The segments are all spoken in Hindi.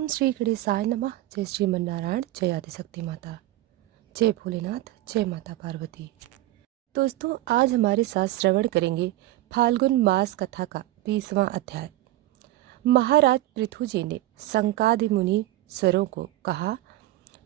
ओम श्री गणेशाय नमः। जय श्रीमन्नारायण, जय आदिशक्ति माता, जय भोलेनाथ, जय माता पार्वती। दोस्तों, आज हमारे साथ श्रवण करेंगे फाल्गुन मास कथा का 20वां अध्याय। महाराज पृथु जी ने संकादि मुनीश्वरों को कहा,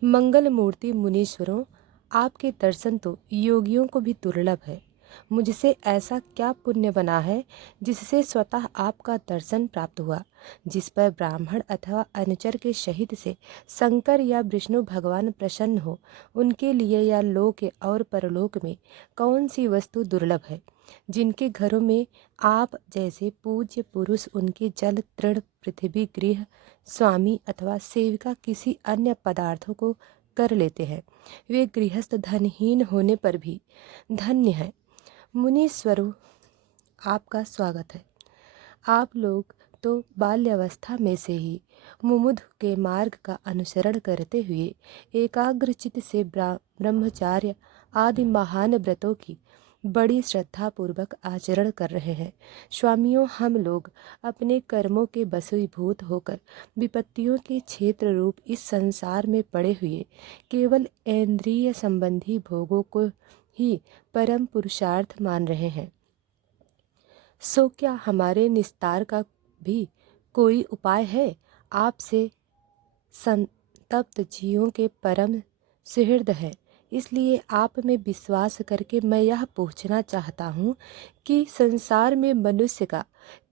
मंगल मूर्ति मुनीश्वरों, आपके दर्शन तो योगियों को भी दुर्लभ है। मुझसे ऐसा क्या पुण्य बना है जिससे स्वतः आपका दर्शन प्राप्त हुआ। जिस पर ब्राह्मण अथवा अनुचर के शहीद से शंकर या विष्णु भगवान प्रसन्न हो, उनके लिए या लोक और परलोक में कौन सी वस्तु दुर्लभ है। जिनके घरों में आप जैसे पूज्य पुरुष उनके जल तृण पृथ्वी गृह स्वामी अथवा सेविका किसी अन्य पदार्थों को कर लेते हैं, वे गृहस्थ धनहीन होने पर भी धन्य हैं। मुनीश्वरों, आपका स्वागत है। आप लोग तो बाल्यावस्था में से ही मुमुदु के मार्ग का अनुसरण करते हुए एकाग्रचित से ब्रह्मचार्य आदि महान व्रतों की बड़ी श्रद्धापूर्वक आचरण कर रहे हैं। स्वामियों, हम लोग अपने कर्मों के वशीभूत होकर विपत्तियों के क्षेत्र रूप इस संसार में पड़े हुए केवल इंद्रिय संबंधी भोगों को ही परम पुरुषार्थ मान रहे हैं। सो क्या हमारे निस्तार का भी कोई उपाय है? आपसे संतप्त जीवों के परम सुहृद है, इसलिए आप में विश्वास करके मैं यह पूछना चाहता हूँ कि संसार में मनुष्य का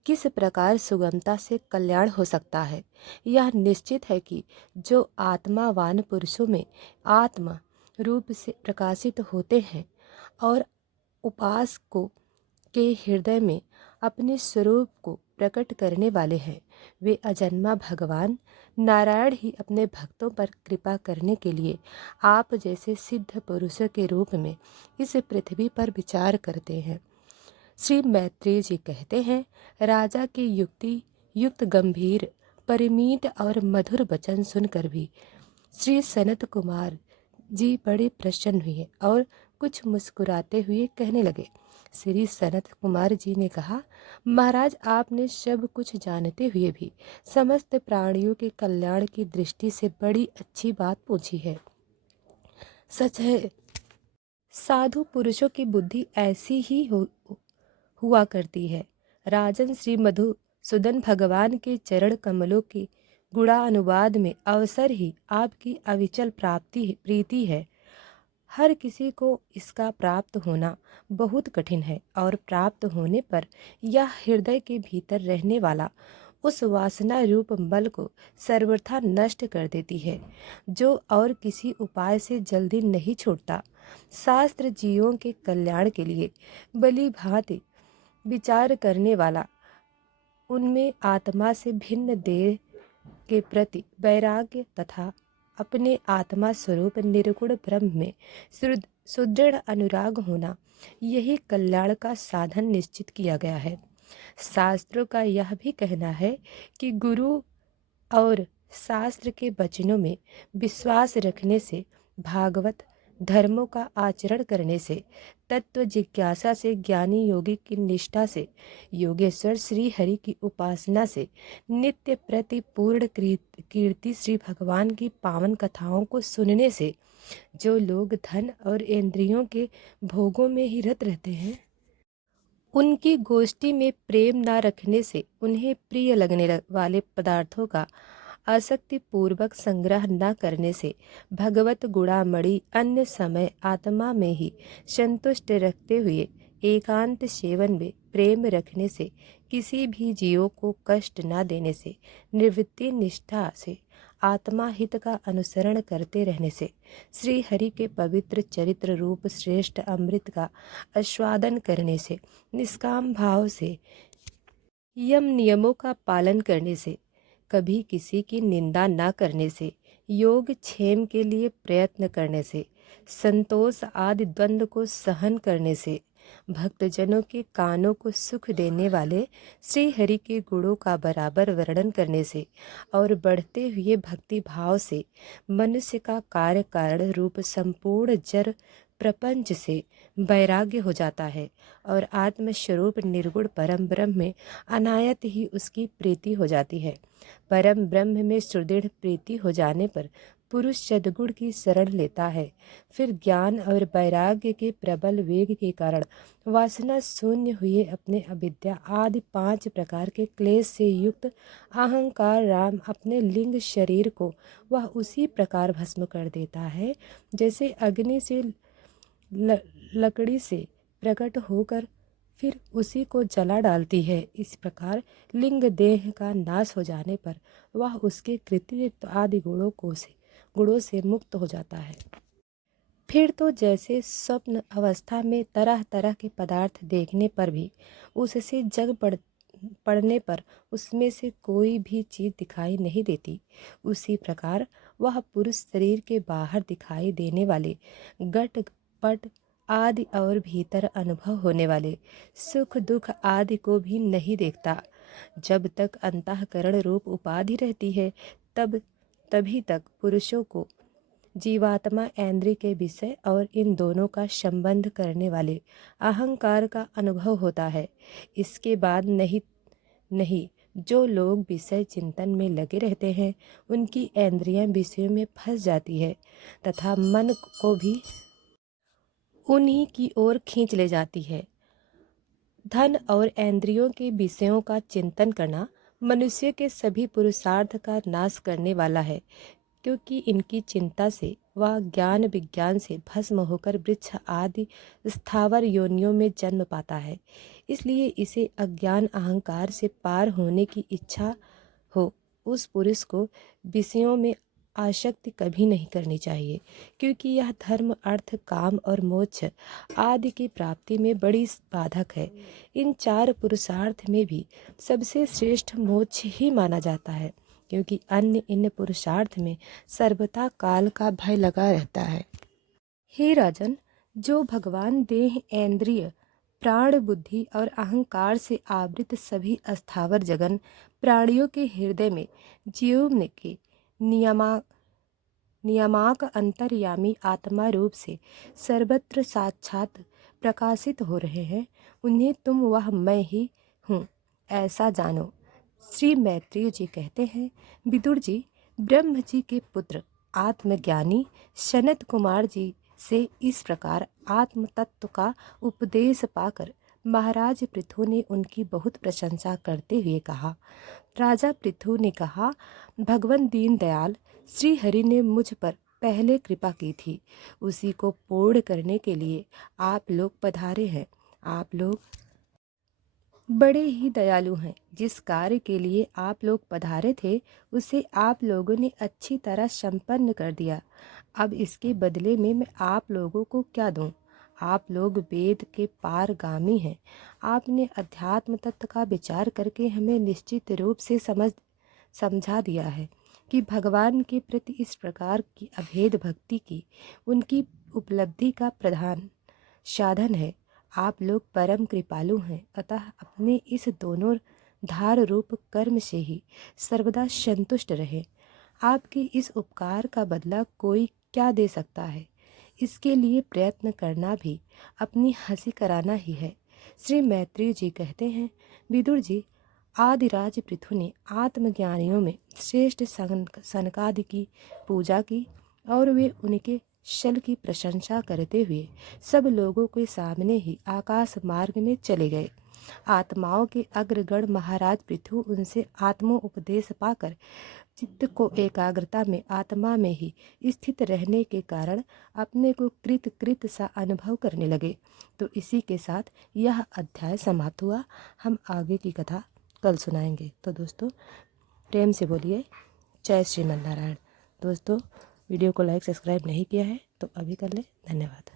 किस प्रकार सुगमता से कल्याण हो सकता है। यह निश्चित है कि जो आत्मावान पुरुषों में आत्मा रूप से प्रकाशित होते हैं और उपासकों के हृदय में अपने स्वरूप को प्रकट करने वाले हैं, वे अजन्मा भगवान नारायण ही अपने भक्तों पर कृपा करने के लिए आप जैसे सिद्ध पुरुषों के रूप में इस पृथ्वी पर विचार करते हैं। श्री मैत्रेय जी कहते हैं, राजा के युक्ति युक्त गंभीर परिमीत और मधुर वचन सुनकर भी श्री सनत कुमार जी बड़े प्रसन्न हुए और कुछ मुस्कुराते हुए कहने लगे। श्री सनत कुमार जी ने कहा, महाराज, आपने सब कुछ जानते हुए भी समस्त प्राणियों के कल्याण की दृष्टि से बड़ी अच्छी बात पूछी है। सच है, साधु पुरुषों की बुद्धि ऐसी ही हुआ करती है। राजन, श्री मधुसूदन भगवान के चरण कमलों के गुणानुवाद में अवसर ही आपकी अविचल प्रीति है। हर किसी को इसका प्राप्त होना बहुत कठिन है और प्राप्त होने पर यह हृदय के भीतर रहने वाला उस वासना रूप बल को सर्वथा नष्ट कर देती है, जो और किसी उपाय से जल्दी नहीं छूटता। शास्त्र जीवों के कल्याण के लिए भली भांति विचार करने वाला, उनमें आत्मा से भिन्न देह के प्रति वैराग्य तथा अपने आत्मा स्वरूप निर्गुण ब्रह्म में सुदृढ़ अनुराग होना, यही कल्याण का साधन निश्चित किया गया है। शास्त्रों का यह भी कहना है कि गुरु और शास्त्र के वचनों में विश्वास रखने से, भागवत धर्मों का आचरण करने से, तत्व जिज्ञासा से, ज्ञानी योगी की निष्ठा से, योगेश्वर श्री हरि की उपासना से, नित्य प्रति पूर्ण कीर्ति श्री भगवान की पावन कथाओं को सुनने से, जो लोग धन और इंद्रियों के भोगों में ही रत रहते हैं, उनकी गोष्ठी में प्रेम न रखने से, उन्हें प्रिय लगने वाले पदार्थों का आसक्ति पूर्वक संग्रह न करने से, भगवत गुणामणि अन्य समय आत्मा में ही संतुष्ट रखते हुए एकांत सेवन में प्रेम रखने से, किसी भी जीव को कष्ट न देने से, निवृत्ति निष्ठा से, आत्मा हित का अनुसरण करते रहने से, श्री हरि के पवित्र चरित्र रूप श्रेष्ठ अमृत का आस्वादन करने से, निष्काम भाव से, यम नियमों का पालन करने से, कभी किसी की निंदा न करने से, योग क्षेम के लिए प्रयत्न करने से, संतोष आदि द्वंद्व को सहन करने से, भक्तजनों के कानों को सुख देने वाले श्री हरि के गुणों का बराबर वर्णन करने से और बढ़ते हुए भक्ति भाव से मनुष्य का कार्य कारण रूप संपूर्ण जड़ प्रपंच से वैराग्य हो जाता है और आत्मस्वरूप निर्गुण परम ब्रह्म में अनायत ही उसकी प्रीति हो जाती है। परम ब्रह्म में सुदृढ़ प्रीति हो जाने पर पुरुष सद्गुण की शरण लेता है। फिर ज्ञान और वैराग्य के प्रबल वेग के कारण वासना शून्य हुए अपने अविद्या आदि 5 प्रकार के क्लेश से युक्त अहंकार राम अपने लिंग शरीर को वह उसी प्रकार भस्म कर देता है जैसे अग्नि से लकड़ी से प्रकट होकर फिर उसी को जला डालती है। इस प्रकार लिंग देह का नाश हो जाने पर वह उसके कृतित्व आदि गुणों से मुक्त हो जाता है। फिर तो जैसे स्वप्न अवस्था में तरह तरह के पदार्थ देखने पर भी उससे जग पड़ने पर उसमें से कोई भी चीज़ दिखाई नहीं देती, उसी प्रकार वह पुरुष शरीर के बाहर दिखाई देने वाले घट पट आदि और भीतर अनुभव होने वाले सुख दुख आदि को भी नहीं देखता। जब तक अंतःकरण रूप उपाधि रहती है तभी तक पुरुषों को जीवात्मा इंद्रिय के विषय और इन दोनों का संबंध करने वाले अहंकार का अनुभव होता है। इसके बाद नहीं जो लोग विषय चिंतन में लगे रहते हैं उनकी इंद्रियां विषयों में फंस जाती है तथा मन को भी उन्हीं की ओर खींच ले जाती है। धन और इंद्रियों के विषयों का चिंतन करना मनुष्य के सभी पुरुषार्थ का नाश करने वाला है, क्योंकि इनकी चिंता से वह ज्ञान विज्ञान से भस्म होकर वृक्ष आदि स्थावर योनियों में जन्म पाता है। इसलिए इसे अज्ञान अहंकार से पार होने की इच्छा हो उस पुरुष को विषयों में आसक्ति कभी नहीं करनी चाहिए, क्योंकि यह धर्म अर्थ काम और मोक्ष आदि की प्राप्ति में बड़ी बाधक है। इन 4 पुरुषार्थ में भी सबसे श्रेष्ठ मोक्ष ही माना जाता है, क्योंकि अन्य इन पुरुषार्थ में सर्वथा काल का भय लगा रहता है। हे राजन, जो भगवान देह इंद्रिय प्राण बुद्धि और अहंकार से आवृत सभी अस्थावर जगन प्राणियों के हृदय में जीव के नियामक अंतर्यामी आत्मा रूप से सर्वत्र साक्षात प्रकाशित हो रहे हैं, उन्हें तुम वह मैं ही हूँ ऐसा जानो। श्री मैत्रेय जी कहते हैं, विदुर जी ब्रह्म जी के पुत्र आत्मज्ञानी सनत कुमार जी से इस प्रकार आत्म तत्व का उपदेश पाकर महाराज पृथु ने उनकी बहुत प्रशंसा करते हुए कहा। राजा पृथु ने कहा, भगवान दीनदयाल श्री हरि ने मुझ पर पहले कृपा की थी, उसी को पूर्ण करने के लिए आप लोग पधारे हैं। आप लोग बड़े ही दयालु हैं। जिस कार्य के लिए आप लोग पधारे थे उसे आप लोगों ने अच्छी तरह संपन्न कर दिया। अब इसके बदले में मैं आप लोगों को क्या दूं? आप लोग वेद के पारगामी हैं। आपने अध्यात्म तत्व का विचार करके हमें निश्चित रूप से समझा दिया है कि भगवान के प्रति इस प्रकार की अभेद भक्ति की उनकी उपलब्धि का प्रधान साधन है। आप लोग परम कृपालु हैं, अतः अपने इस दोनों धार रूप कर्म से ही सर्वदा संतुष्ट रहे। आपके इस उपकार का बदला कोई क्या दे सकता है? इसके लिए प्रयत्न करना भी अपनी हंसी कराना ही है। श्री मैत्रेय जी कहते हैं, विदुर जी आदिराज पृथु ने आत्मज्ञानियों में श्रेष्ठ सनकादि की पूजा की और वे उनके शल की प्रशंसा करते हुए सब लोगों के सामने ही आकाश मार्ग में चले गए। आत्माओं के अग्रगण महाराज पृथु उनसे आत्मोपदेश पाकर चित्त को एकाग्रता में आत्मा में ही स्थित रहने के कारण अपने को कृत सा अनुभव करने लगे। तो इसी के साथ यह अध्याय समाप्त हुआ। हम आगे की कथा कल सुनाएंगे। तो दोस्तों प्रेम से बोलिए जय श्रीमन नारायण। दोस्तों वीडियो को लाइक सब्सक्राइब नहीं किया है तो अभी कर ले। धन्यवाद।